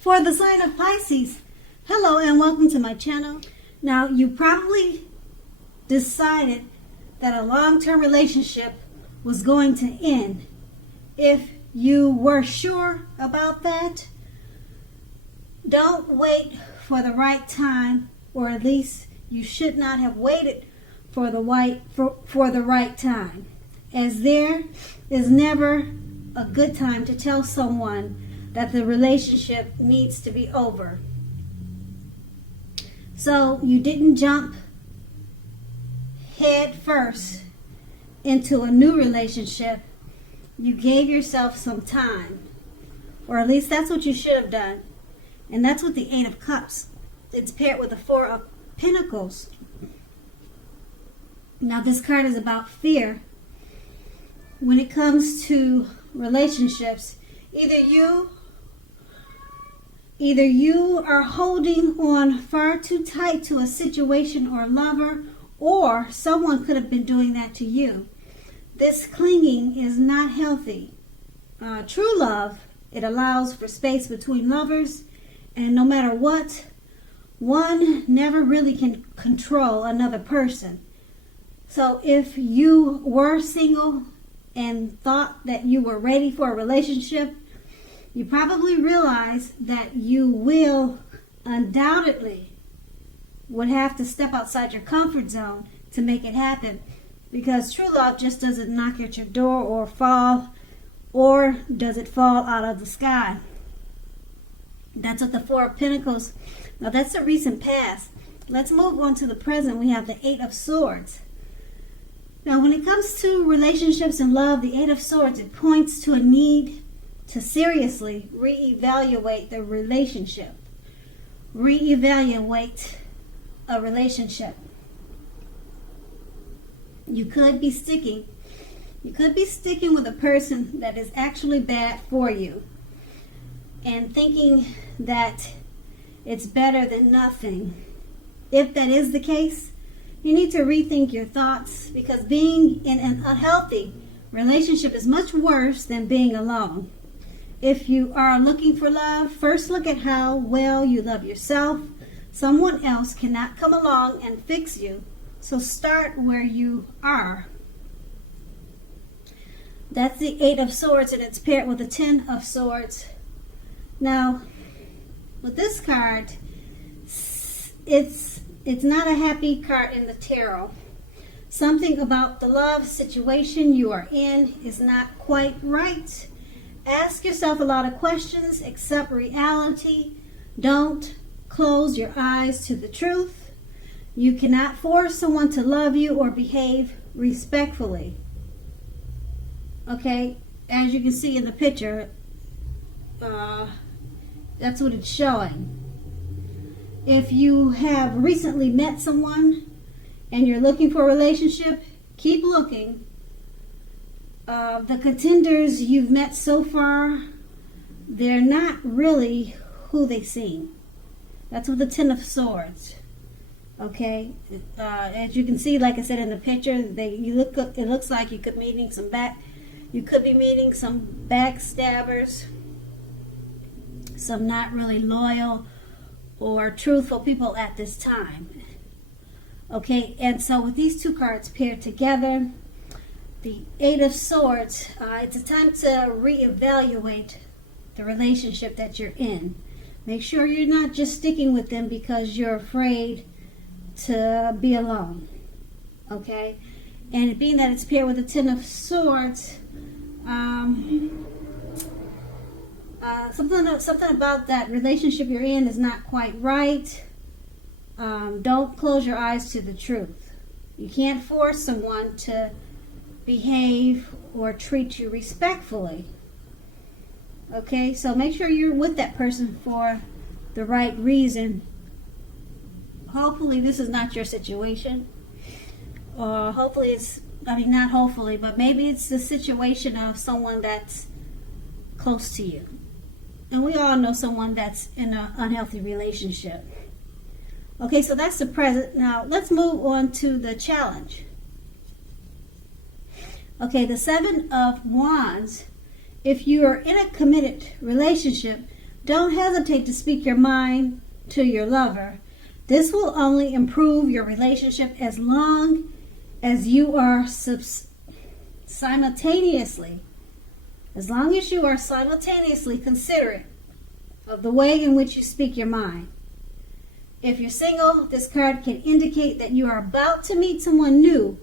For the sign of Pisces, hello and welcome to my channel. Now, you probably decided that a long-term relationship was going to end. If you were sure about that, don't wait for the right time, or at least you should not have waited for the right time, as there is never a good time to tell someone that the relationship needs to be over. So you didn't jump head first into a new relationship. You gave yourself some time, or at least that's what you should have done. And that's with the Eight of Cups. It's paired with the Four of Pentacles. Now this card is about fear. When it comes to relationships, either you are holding on far too tight to a situation or lover, or someone could have been doing that to you. This clinging is not healthy. True love, it allows for space between lovers, and no matter what, one never really can control another person. So if you were single and thought that you were ready for a relationship, you probably realize that you will undoubtedly would have to step outside your comfort zone to make it happen, because true love just doesn't knock at your door or fall, or does it fall out of the sky. That's what the Four of Pentacles. Now that's the recent past. Let's move on to the present. We have the Eight of Swords. Now when it comes to relationships and love, the Eight of Swords, it points to a need to seriously reevaluate the relationship. Reevaluate a relationship. You could be sticking with a person that is actually bad for you, and thinking that it's better than nothing. If that is the case, you need to rethink your thoughts, because being in an unhealthy relationship is much worse than being alone. If you are looking for love, first look at how well you love yourself. Someone else cannot come along and fix you, so start where you are. That's the Eight of Swords, and it's paired with the Ten of Swords. Now, with this card, it's not a happy card in the tarot. Something about the love situation you are in is not quite right. Ask yourself a lot of questions. Accept reality. Don't close your eyes to the truth. You cannot force someone to love you or behave respectfully. Okay, as you can see in the picture, that's what it's showing. If you have recently met someone and you're looking for a relationship, keep looking. The contenders you've met so far, they're not really who they seem. That's with the Ten of Swords. Okay, as you can see, like I said in the picture, it looks like you could be meeting some backstabbers, some not really loyal or truthful people at this time. Okay, and so with these two cards paired together, the Eight of Swords, it's a time to reevaluate the relationship that you're in. Make sure you're not just sticking with them because you're afraid to be alone. Okay, and being that it's paired with the Ten of Swords, something about that relationship you're in is not quite right. Don't close your eyes to the truth. You can't force someone to behave or treat you respectfully. Okay, so make sure you're with that person for the right reason. Hopefully this is not your situation. Or hopefully not hopefully, but maybe it's the situation of someone that's close to you. And we all know someone that's in an unhealthy relationship. Okay, so that's the present. Now let's move on to the challenge. Okay, the Seven of Wands. If you are in a committed relationship, Don't hesitate to speak your mind to your lover. This will only improve your relationship as long as you are simultaneously considerate of the way in which you speak your mind. If you're single, this card can indicate that you are about to meet someone new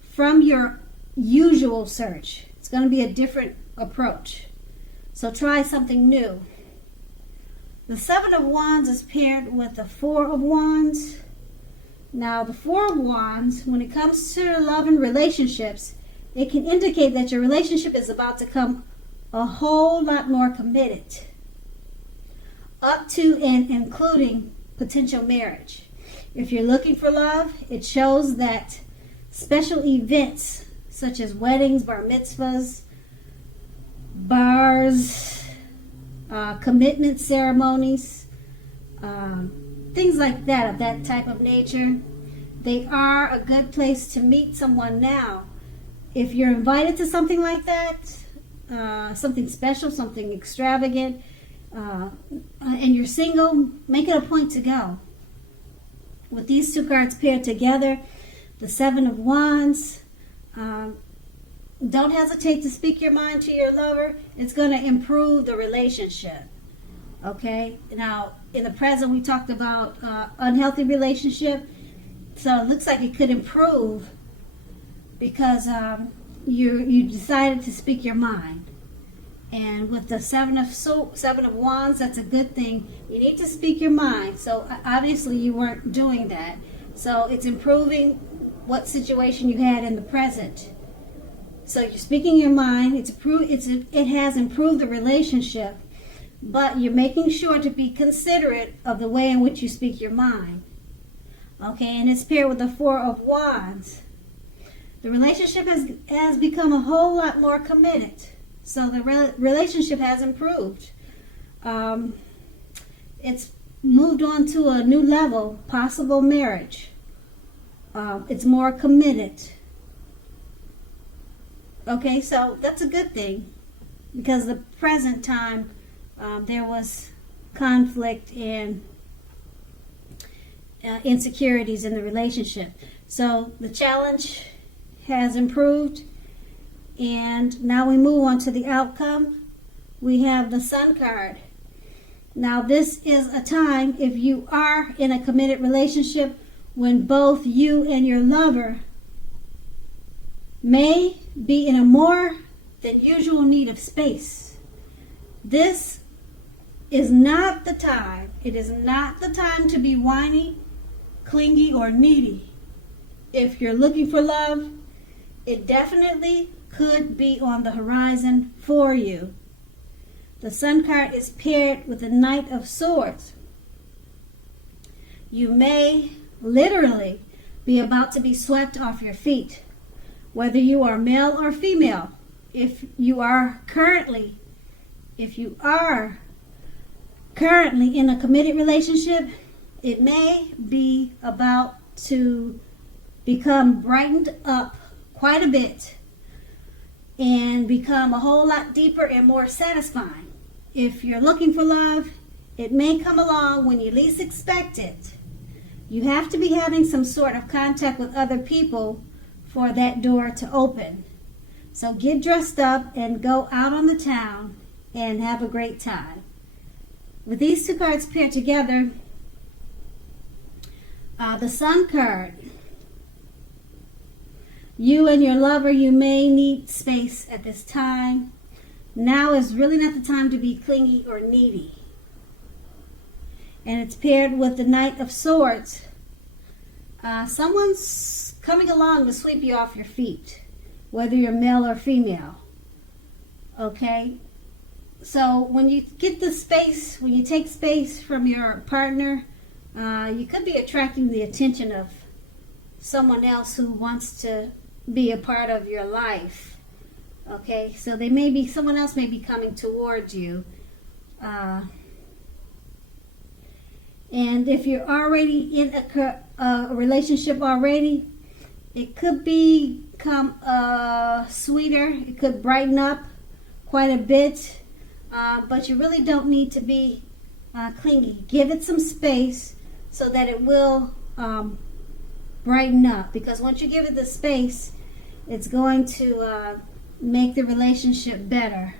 from your usual search. It's going to be a different approach. So try something new. The Seven of Wands is paired with the Four of Wands. Now, the Four of Wands, when it comes to love and relationships, it can indicate that your relationship is about to become a whole lot more committed, up to and including potential marriage. If you're looking for love, it shows that special events such as weddings, bar mitzvahs, bars, commitment ceremonies, things like that, of that type of nature, they are a good place to meet someone now. If you're invited to something like that, something special, something extravagant, and you're single, make it a point to go. With these two cards paired together, the Seven of Wands, don't hesitate to speak your mind to your lover. It's going to improve the relationship. Okay? Now, in the present, we talked about unhealthy relationship. So it looks like it could improve because you decided to speak your mind. And with the Seven of Wands, that's a good thing. You need to speak your mind. So obviously you weren't doing that. So it's improving what situation you had in the present. So you're speaking your mind. It has improved the relationship, but you're making sure to be considerate of the way in which you speak your mind. Okay, and it's paired with the Four of Wands. The relationship has become a whole lot more committed. So the relationship has improved. It's moved on to a new level, possible marriage. It's more committed. Okay, so that's a good thing because the present time there was conflict and insecurities in the relationship. So the challenge has improved. And now we move on to the outcome. We have the Sun card. Now this is a time, if you are in a committed relationship, when both you and your lover may be in a more than usual need of space. This is not the time. It is not the time to be whiny, clingy, or needy. If you're looking for love, it definitely could be on the horizon for you. The Sun card is paired with the Knight of Swords. You may literally be about to be swept off your feet, whether you are male or female. If you are currently in a committed relationship, it may be about to become brightened up quite a bit and become a whole lot deeper and more satisfying. If you're looking for love, it may come along when you least expect it. You have to be having some sort of contact with other people for that door to open. So get dressed up and go out on the town and have a great time. With these two cards paired together, the Sun card, you and your lover, you may need space at this time. Now is really not the time to be clingy or needy. And it's paired with the Knight of Swords. Someone's coming along to sweep you off your feet, whether you're male or female. Okay? So when you get the space, when you take space from your partner, you could be attracting the attention of someone else who wants to be a part of your life. Okay, so someone else may be coming towards you. And if you're already in a relationship already, it could become sweeter. It could brighten up quite a bit. but you really don't need to be clingy. Give it some space so that it will brighten up, because once you give it the space, it's going to make the relationship better.